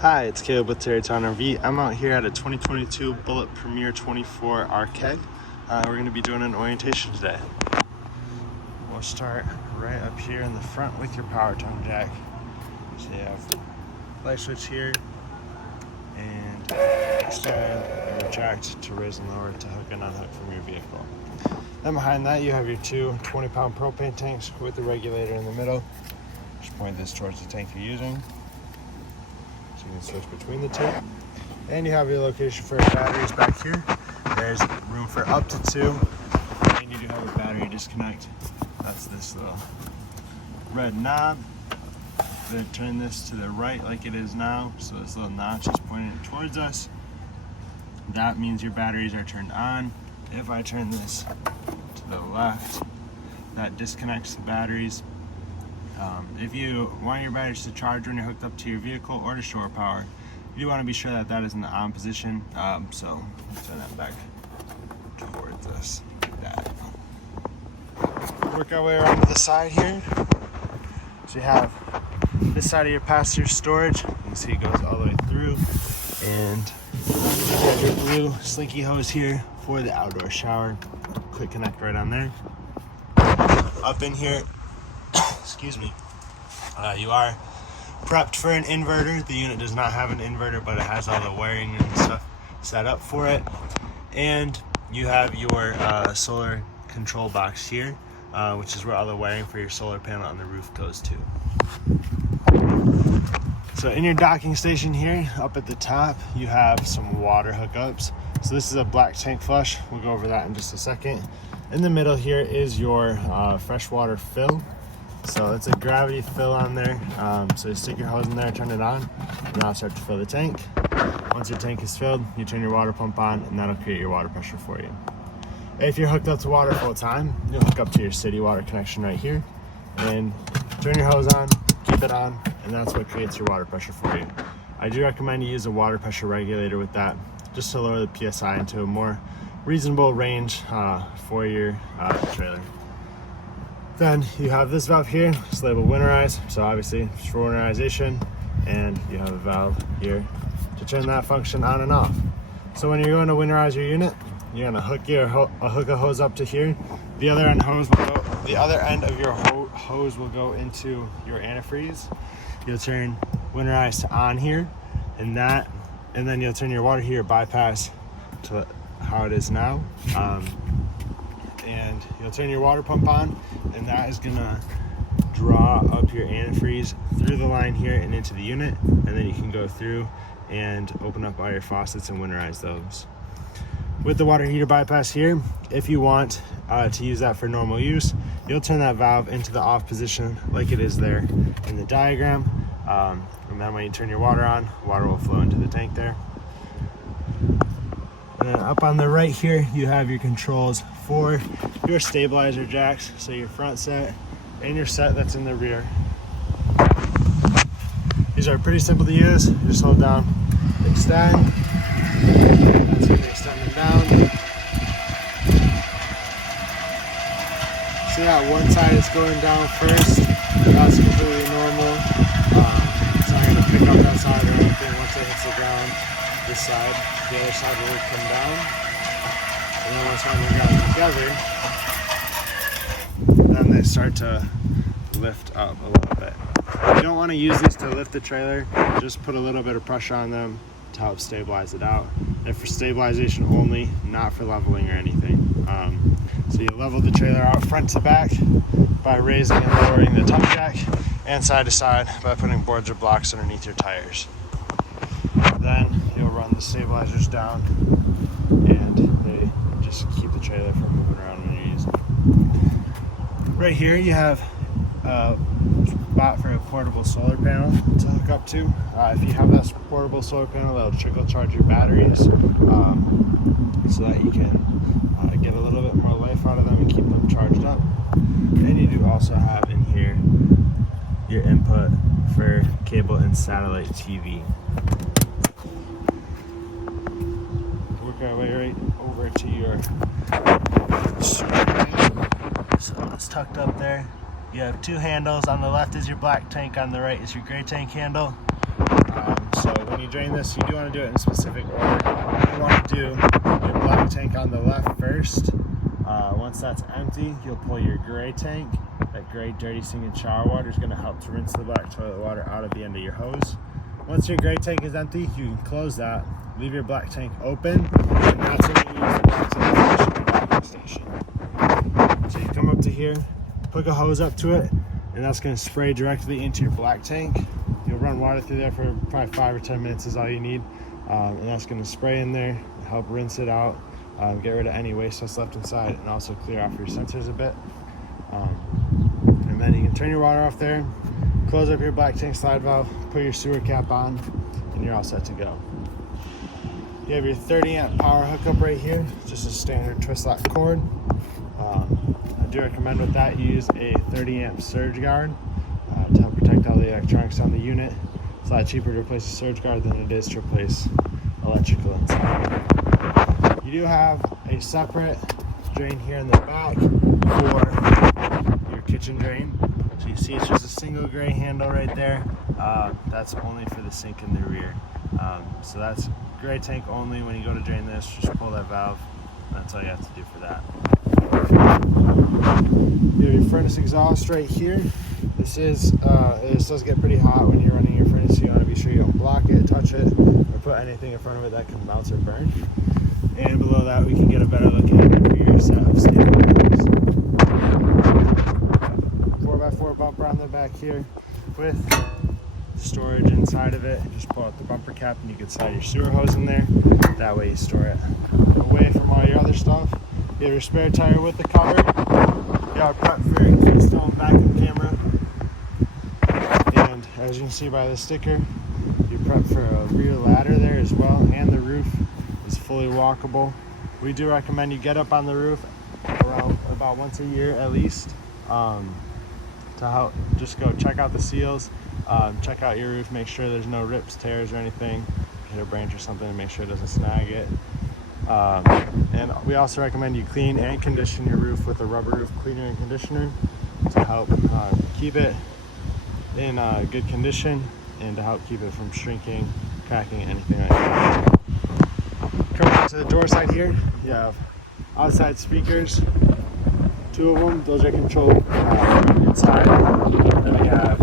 Hi, it's Caleb with Tarrytown RV. I'm out here at a 2022 Bullitt Premier 24 RK. We're going to be doing an orientation today. We'll start right up here in the front with your power tongue jack. So you have light switch here and extend and retract to raise and lower to hook and unhook from your vehicle. Then behind that you have your two 20-pound propane tanks with the regulator in the middle. Just point this towards the tank you're using. So you can switch between the two. And you have your location for your batteries back here. There's room for up to two. And you do have a battery disconnect. That's this little red knob. Then turn this to the right like it is now. So this little notch is pointing towards us. That means your batteries are turned on. If I turn this to the left, that disconnects the batteries. If you want your batteries to charge when you're hooked up to your vehicle or to shore power, you do want to be sure that that is in the on position. So turn that back towards us like that. Work our way around to the side here. So you have this side of your passenger storage. You can see it goes all the way through. And you have your blue slinky hose here for the outdoor shower. Quick connect right on there. Up in here, excuse me, you are prepped for an inverter. The unit does not have an inverter, but it has all the wiring and stuff set up for it. And you have your solar control box here, which is where all the wiring for your solar panel on the roof goes to. So in your docking station here, up at the top, you have some water hookups. So this is a black tank flush. We'll go over that in just a second. In the middle here is your freshwater fill. So it's a gravity fill on there. So you stick your hose in there, turn it on, and that'll start to fill the tank. Once your tank is filled, you turn your water pump on, and that'll create your water pressure for you. If you're hooked up to water full time, you'll hook up to your city water connection right here, and turn your hose on, keep it on, and that's what creates your water pressure for you. I do recommend you use a water pressure regulator with that, just to lower the PSI into a more reasonable range for your trailer. Then you have this valve here, it's labeled winterize, so obviously it's for winterization, and you have a valve here to turn that function on and off. So when you're going to winterize your unit, you're gonna hook a hose up to here. The other end of your hose will go into your antifreeze. You'll turn winterize to on here, and then you'll turn your water heater bypass to how it is now. And you'll turn your water pump on, and that is gonna draw up your antifreeze through the line here and into the unit, and then you can go through and open up all your faucets and winterize those. With the water heater bypass here, if you want to use that for normal use, you'll turn that valve into the off position like it is there in the diagram. And then when you turn your water on, water will flow into the tank there. And then up on the right here, you have your controls for your stabilizer jacks. So your front set and your set that's in the rear. These are pretty simple to use. You just hold down, extend. That's going to extend them down. So yeah, one side is going down first. That's completely normal. It's not going to pick up that side or anything once it hits the ground. This side, the other side will come down, and then once when they're together, then they start to lift up a little bit. You don't want to use these to lift the trailer, just put a little bit of pressure on them to help stabilize it out. They're for stabilization only, not for leveling or anything. So you level the trailer out front to back by raising and lowering the tongue jack, and side to side by putting boards or blocks underneath your tires. Then you'll run the stabilizers down, and they just keep the trailer from moving around when you're using it. Right here you have a spot for a portable solar panel to hook up to. If you have that portable solar panel, that'll trickle charge your batteries so that you can get a little bit more life out of them and keep them charged up. And you do also have in here your input for cable and satellite TV. Work our way right over to your screen. So it's tucked up there. You have two handles. On the left is your black tank, on the right is your gray tank handle. So with you drain this, you do want to do it in a specific order. You want to do your black tank on the left first. Once that's empty, you'll pull your gray tank. That gray dirty sinking shower water is going to help to rinse the black toilet water out of the end of your hose. Once your gray tank is empty, you can close that, leave your black tank open, and that's when you use the black tank to flush your vacuum station. So you come up to here, hook a hose up to it, and that's going to spray directly into your black tank. You'll run water through there for probably 5 or 10 minutes is all you need, and that's going to spray in there, help rinse it out, get rid of any waste that's left inside, and also clear off your sensors a bit. And then you can turn your water off there, close up your black tank slide valve, put your sewer cap on, and you're all set to go. You have your 30 amp power hookup right here, just a standard twist lock cord. I do recommend with that you use a 30 amp surge guard to help protect all the electronics on the unit. It's a lot cheaper to replace a surge guard than it is to replace electrical inside. You do have a separate drain here in the back for your kitchen drain. So you see it's just a single gray handle right there. That's only for the sink in the rear. So that's gray tank only. When you go to drain this, just pull that valve. That's all you have to do for that. You have your furnace exhaust right here. This does get pretty hot when you're running your furnace. You want to be sure you don't block it, touch it, or put anything in front of it that can melt or burn. And below that, we can get a better look at it for your set of standard 4x4 bumper on the back here with storage inside of it. Just pull out the bumper cap and you can slide your sewer hose in there. That way you store it away from all your other stuff. You have your spare tire with the cover. You have prep for your Keystone backup camera. And as you can see by the sticker, you prep for a rear ladder there as well, and the roof is fully walkable. We do recommend you get up on the roof around about once a year at least, to help just go check out the seals, check out your roof, make sure there's no rips, tears or anything, hit a branch or something and make sure it doesn't snag it. And we also recommend you clean and condition your roof with a rubber roof cleaner and conditioner to help keep it in good condition and to help keep it from shrinking, cracking, anything like that. Coming to the door side here, you have outside speakers, 2 of them. Those are controlled from inside. Then we have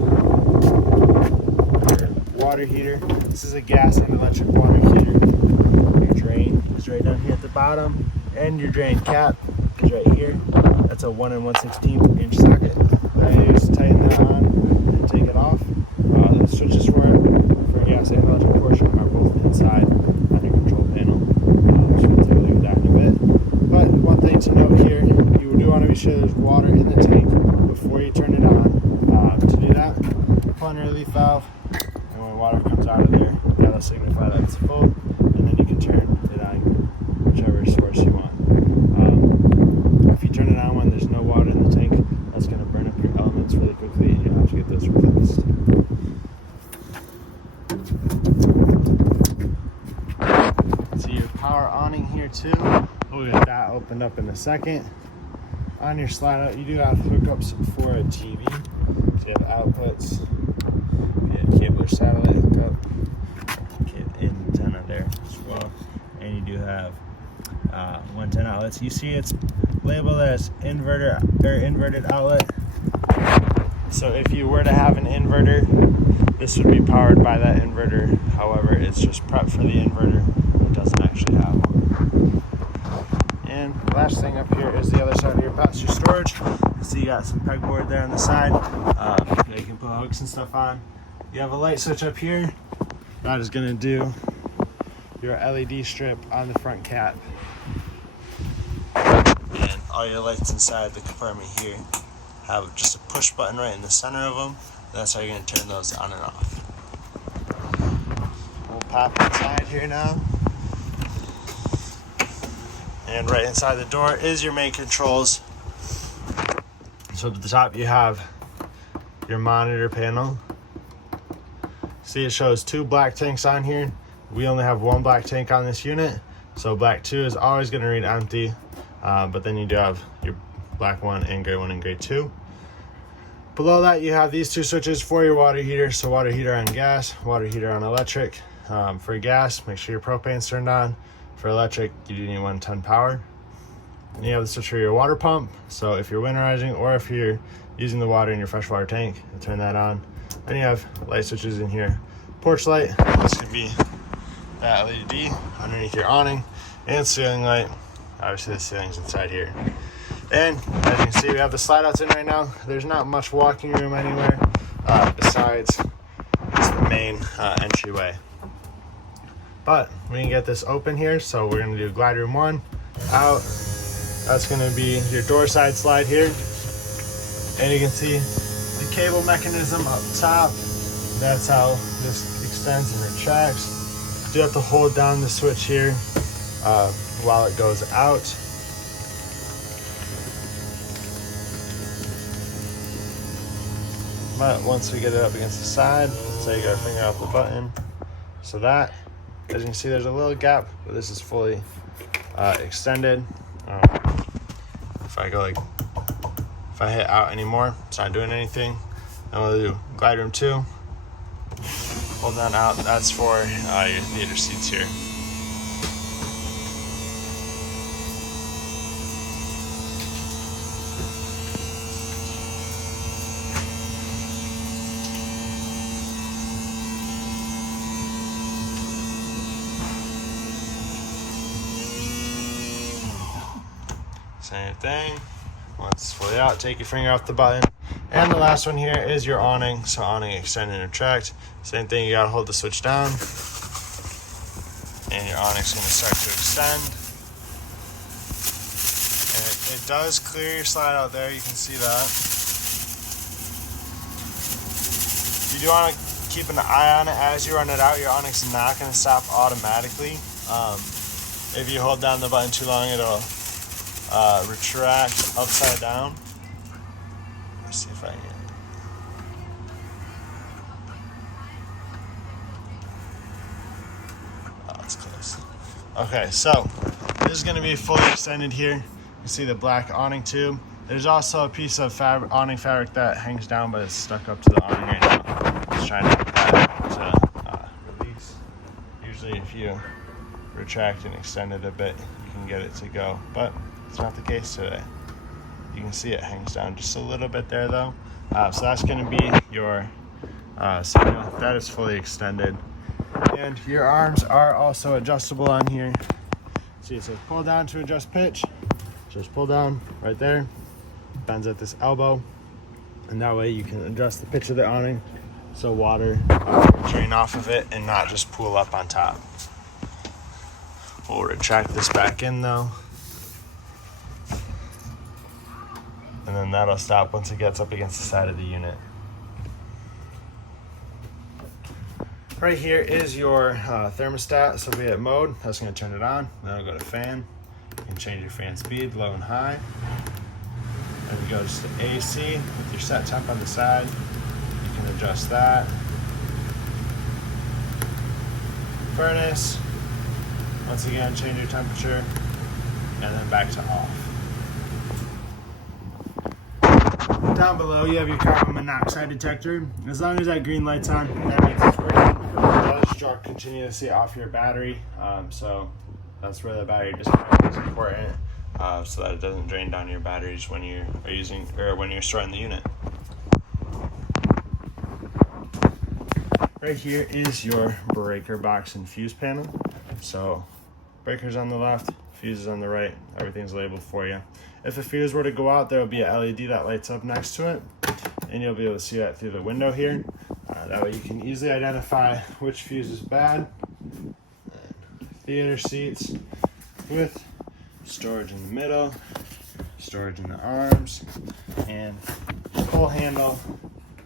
your water heater. This is a gas and electric water heater. Your drain is right down here at the bottom, and your drain cap is right here. That's a 1 1/16 inch socket that you use to tighten that on and take it off. The switches for gas and electric portion are both inside on your control panel. So we'll take a look at that in a bit. But one thing to note here, you do want to be sure there's water in the tank before you turn it on. To do that, pull on your relief valve, and when water comes out of there, that'll signify that it's full, and then you can turn it on whichever source you want. If you turn it on when there's no water in the tank, that's going to burn up your elements really quickly, and you'll have to get those replaced. See your power awning here too. We'll get that opened up in a second. On your slide out, you do have hookups for a TV. So you have outputs, you have cable or satellite hookup, antenna there as well, and you do have 110 outlets. You see it's labeled as inverter or inverted outlet. So if you were to have an inverter, this would be powered by that inverter. However, it's just prep for the inverter. It doesn't actually have one. And the last thing up here is the other side of your passenger storage. So you got some pegboard there on the side that you can put hooks and stuff on. You have a light switch up here. That is going to do your LED strip on the front cap. And all your lights inside the compartment here have just a push button right in the center of them. That's how you're going to turn those on and off. We'll pop inside here now. And right inside the door is your main controls. So at the top you have your monitor panel. See, it shows 2 black tanks on here. We only have 1 black tank on this unit, so black 2 is always going to read empty, but then you do have your black 1 and gray 1 and gray 2. Below that, you have these two switches for your water heater. So water heater on gas, water heater on electric. For gas, make sure your propane's turned on. For electric, you do need 110 power. And you have the switch for your water pump. So if you're winterizing or if you're using the water in your freshwater tank, you turn that on. Then you have light switches in here. Porch light, this could be that LED underneath your awning, and ceiling light. Obviously the ceiling's inside here. And as you can see, we have the slide outs in right now. There's not much walking room anywhere besides just the main entryway. But we can get this open here, so we're gonna do glide room 1 out. That's gonna be your door side slide here. And you can see the cable mechanism up top. That's how this extends and retracts. You do have to hold down the switch here while it goes out. But once we get it up against the side, so you got to finger off the button. So that, as you can see, there's a little gap, but this is fully extended. If I hit out anymore, it's not doing anything. Then we'll do glide room 2. Hold that out. That's for your theater seats here. Same thing. Once it's fully out, take your finger off the button. And the last one here is your awning. So awning, extend and retract. Same thing, you gotta hold the switch down. And your awning's gonna start to extend. And it does clear your slide out there, you can see that. You do wanna keep an eye on it as you run it out. Your awning's not gonna stop automatically. If you hold down the button too long, it'll retract upside down. Let's see if I can. Oh, it's close. Okay, so this is going to be fully extended here. You can see the black awning tube. There's also a piece of awning fabric that hangs down, but it's stuck up to the awning right now. Just trying to get that to release. Usually if you retract and extend it a bit, you can get it to go, but it's not the case today. You can see it hangs down just a little bit there though. So that's going to be your signal. That is fully extended. And your arms are also adjustable on here. See, it says pull down to adjust pitch. Just pull down right there. Bends at this elbow. And that way you can adjust the pitch of the awning so water drain off of it and not just pool up on top. We'll retract this back in though. And then that'll stop once it gets up against the side of the unit. Right here is your thermostat. So if we hit mode, that's going to turn it on. Then I'll go to fan. You can change your fan speed, low and high. Then you go just to AC with your set temp on the side. You can adjust that. Furnace. Once again, change your temperature. And then back to off. Down below, you have your carbon monoxide detector. As long as that green light's on, that means it's working. It does draw continuously off your battery, so that's where the battery disconnect is important, so that it doesn't drain down your batteries when you are using or when you're storing the unit. Right here is your breaker box and fuse panel. So breakers on the left, fuses on the right, everything's labeled for you. If a fuse were to go out, there will be a LED that lights up next to it, and you'll be able to see that through the window here. That way you can easily identify which fuse is bad. Theater seats with storage in the middle, storage in the arms, and pull handle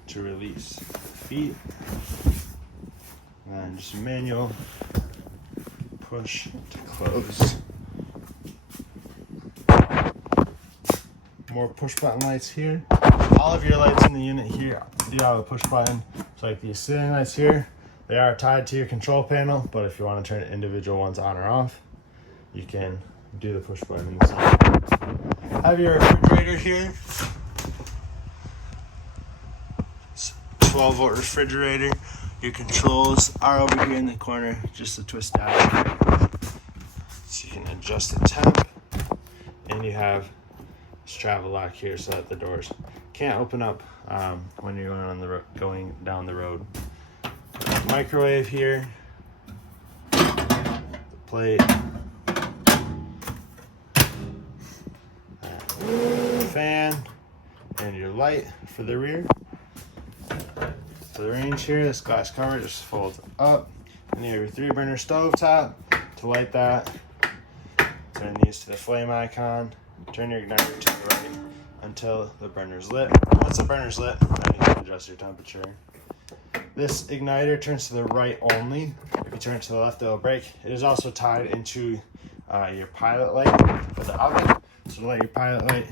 to release feet. And just a manual push to close. More push button lights here. All of your lights in the unit here do have a push button. So like these ceiling lights here, they are tied to your control panel, but if you want to turn individual ones on or off, you can do the push button in the side. Have your refrigerator here. 12-volt refrigerator. Your controls are over here in the corner, just to twist out. So you can adjust the temp. And you have this travel lock here so that the doors can't open up when you're going down the road. Microwave here. The plate. Fan. And your light for the rear. For the range here, this glass cover just folds up. And you have your 3-burner stove top to light that. Turn these to the flame icon. Turn your igniter to the right until the burner's lit. Once the burner's lit, then you can adjust your temperature. This igniter turns to the right only. If you turn it to the left, it'll break. It is also tied into your pilot light for the oven. So to light your pilot light,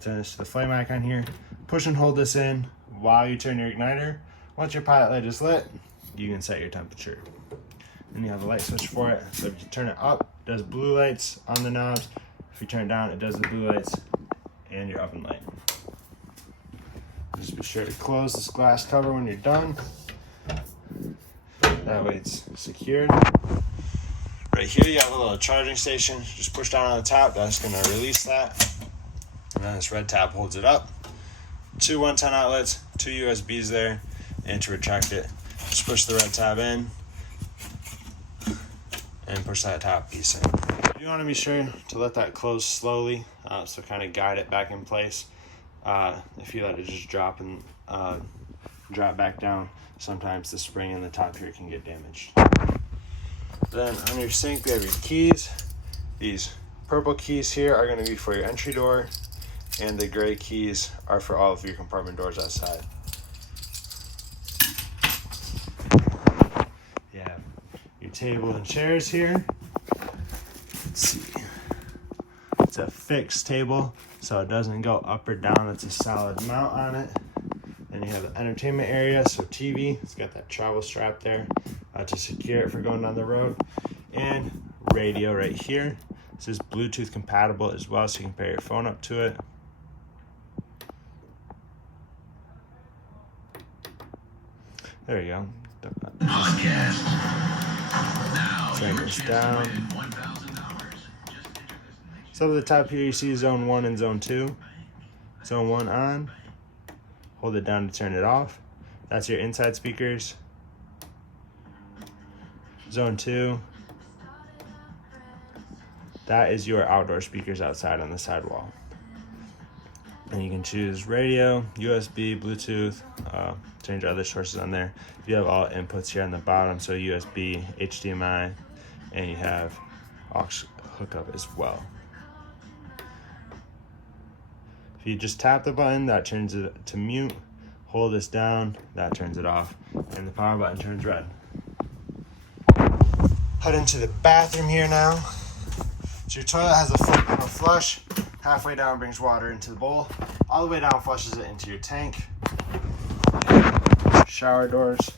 turn this to the flame icon here. Push and hold this in while you turn your igniter. Once your pilot light is lit, you can set your temperature. Then you have a light switch for it. So if you turn it up, it does blue lights on the knobs. If you turn it down, it does the blue lights and your oven light. Just be sure to close this glass cover when you're done. That way it's secured. Right here you have a little charging station. Just push down on the top, that's going to release that. And then this red tab holds it up. 2 110 outlets, 2 USBs there, and to retract it, just push the red tab in and push that top piece in. You want to be sure to let that close slowly, so kind of guide it back in place. If you let it just drop and drop back down, sometimes the spring in the top here can get damaged. Then on your sink, we have your keys. These purple keys here are going to be for your entry door, and the gray keys are for all of your compartment doors outside. You have your table and chairs here. Let's see. It's a fixed table, so it doesn't go up or down. It's a solid mount on it. Then you have the entertainment area, so TV. It's got that travel strap there to secure it for going down the road. And radio right here. This is Bluetooth compatible as well, so you can pair your phone up to it. There you go. Turn this down. So at the top here you see zone 1 and zone 2. Zone 1 on. Hold it down to turn it off. That's your inside speakers. Zone 2. That is your outdoor speakers outside on the sidewall. And you can choose radio, USB, Bluetooth, change other sources on there. You have all inputs here on the bottom, so USB, HDMI, and you have aux hookup as well. If you just tap the button, that turns it to mute. Hold this down, that turns it off, and the power button turns red. Head into the bathroom here now. So your toilet has a full panel flush. Halfway down brings water into the bowl. All the way down flushes it into your tank. Shower doors.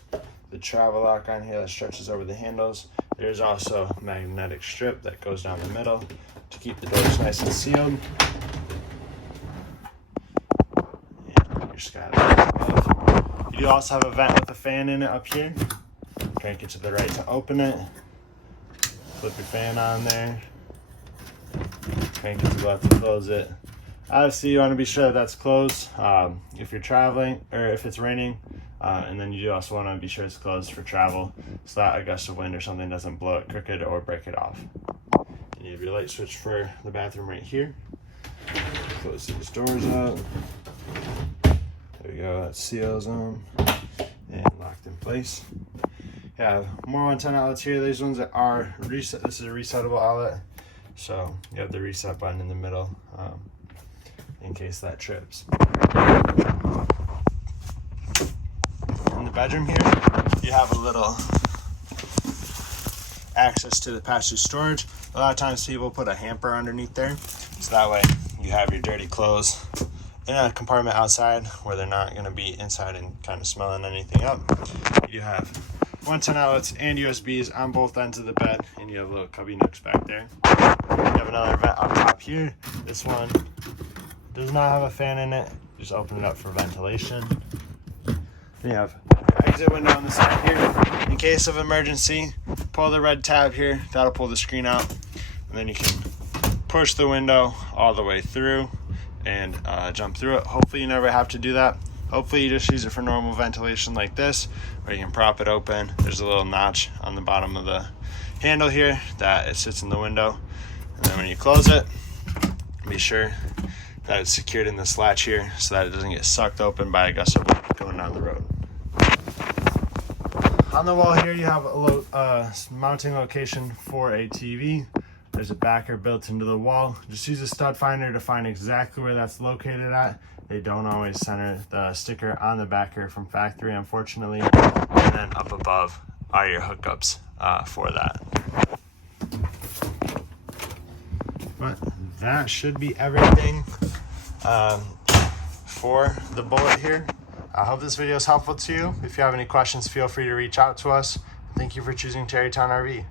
The travel lock on here that stretches over the handles. There's also a magnetic strip that goes down the middle to keep the doors nice and sealed. And your skylight above. You do also have a vent with a fan in it up here. Crank it to the right to open it. Flip your fan on there. Crank it to the left to close it. Obviously, you want to be sure that that's closed if you're traveling or if it's raining. And then you do also want to be sure it's closed for travel so that a gust of wind or something doesn't blow it crooked or break it off. And you have your light switch for the bathroom right here. Close these doors up. There we go, that seals them and locked in place. You have more 110 outlets here. These ones are reset. This is a resettable outlet. So you have the reset button in the middle in case that trips. In the bedroom here, you have a little access to the pass-through storage. A lot of times people put a hamper underneath there, so that way you have your dirty clothes in a compartment outside where they're not going to be inside and kind of smelling anything up. You have 110 outlets and USBs on both ends of the bed, and you have little cubby nooks back there. You have another vent up top here. This one does not have a fan in it. Just open it up for ventilation. You have exit window on the side here. In case of emergency, pull the red tab here. That'll pull the screen out. And then you can push the window all the way through and jump through it. Hopefully you never have to do that. Hopefully you just use it for normal ventilation like this, where you can prop it open. There's a little notch on the bottom of the handle here that it sits in the window. And then when you close it, be sure that it's secured in this latch here so that it doesn't get sucked open by a gust of wind going down the road. On the wall here, you have a mounting location for a TV. There's a backer built into the wall. Just use a stud finder to find exactly where that's located at. They don't always center the sticker on the backer from factory, unfortunately. And then up above are your hookups for that. But that should be everything for the Bullitt here. I hope this video is helpful to you. If you have any questions, feel free to reach out to us. Thank you for choosing Tarrytown RV.